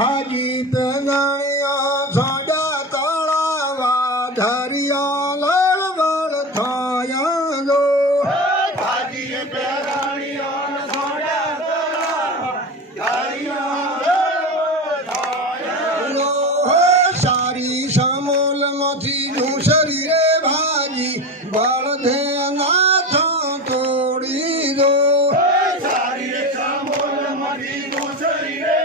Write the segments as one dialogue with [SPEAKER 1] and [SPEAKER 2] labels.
[SPEAKER 1] ભાજી તે ગણ્યા સાડા તળાવા ધરિયા લળવળ થયા ગો સારી સમોલમાંથી ઘૂસરી રે ભાજી બળધે નાથ તોડી દો. સર્વે રે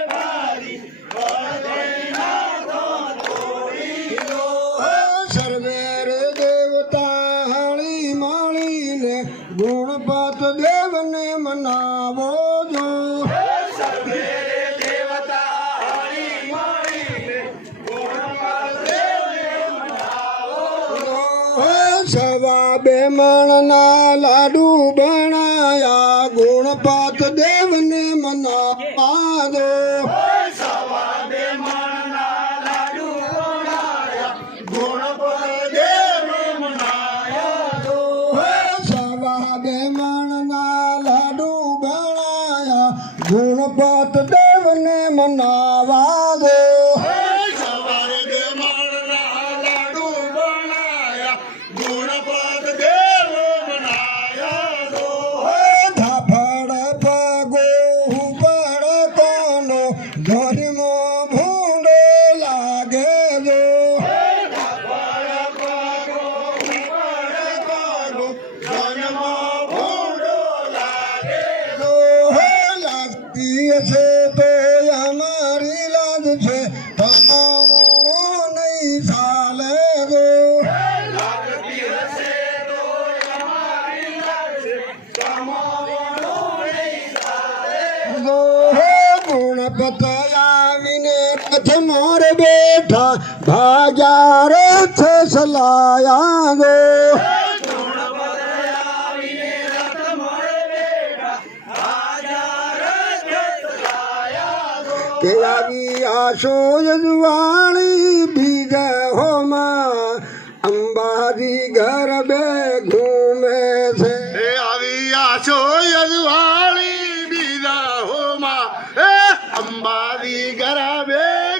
[SPEAKER 1] દેવતા હળી મળીને ગુણપત દેવને મનાવો જો. સવા બે મણના લાડુ બનાયા ગુણપત દેવને ગુણપત દેવને મનાવા દો ધાફડ પગો કોનો ધર્મો લાગતી છે તો અમારી લાજ છે. તમારો નહીં ચાલે ગો. બેઠા. ભાગ્યા રથ સલાયા ગો. આવી આશો યજવાણી બીજ હોમાં અંબાજી ઘર બે ઘૂમે છે.
[SPEAKER 2] આવી આશો યજવાણી બીજા હોમાં એ અંબાજી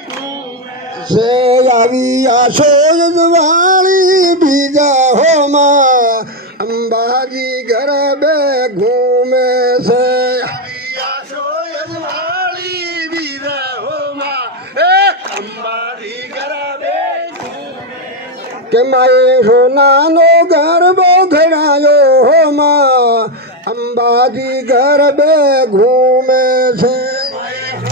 [SPEAKER 2] ઘૂમે
[SPEAKER 1] છે. આવી આશો યજવાણી બીજા હોમાં અંબાજી ઘર બે ઘૂમે કે માએ સોનાનો ગરબો ઘડાયો હોમાં. અંબાજી ગરબે ઘૂમે છે.